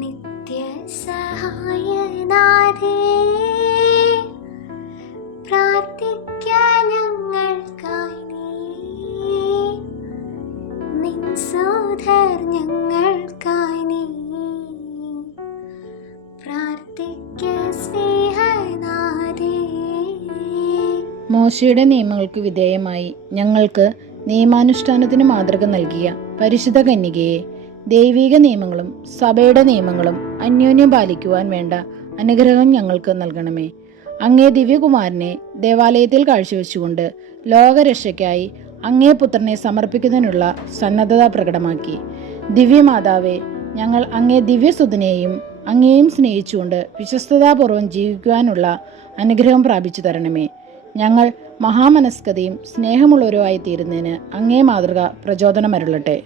നിത്യസഹായനാഥേ, പ്രാർത്ഥിക്കാൻ ഞങ്ങൾക്കായി നീ, നിൻ സോദർ ഞങ്ങൾക്കായി നീ, പ്രാർത്ഥിക്ക സ്നേഹനാഥേ. മോശയുടെ നിയമങ്ങൾക്ക് വിധേയമായി ഞങ്ങൾക്ക് നിയമാനുഷ്ഠാനത്തിന് മാതൃക നൽകിയ പരിശുദ്ധ കന്യകയെ, ദൈവിക നിയമങ്ങളും സഭയുടെ നിയമങ്ങളും അന്യോന്യം പാലിക്കുവാൻ വേണ്ട അനുഗ്രഹം ഞങ്ങൾക്ക് നൽകണമേ. അങ്ങേ ദിവ്യകുമാരനെ ദേവാലയത്തിൽ കാഴ്ചവെച്ചുകൊണ്ട് ലോകരക്ഷയ്ക്കായി അങ്ങേ പുത്രനെ സമർപ്പിക്കുന്നതിനുള്ള സന്നദ്ധത പ്രകടമാക്കി. ദിവ്യമാതാവേ, ഞങ്ങൾ അങ്ങേ ദിവ്യസുതനെയും അങ്ങേയും സ്നേഹിച്ചുകൊണ്ട് വിശ്വസ്തതാപൂർവം ജീവിക്കുവാനുള്ള അനുഗ്രഹം പ്രാപിച്ചു തരണമേ. ഞങ്ങൾ മഹാമനസ്കതയും സ്നേഹമുള്ളവരുമായി തീരുന്നതിന് അങ്ങേ മാതൃക പ്രചോദനമരുളട്ടെ.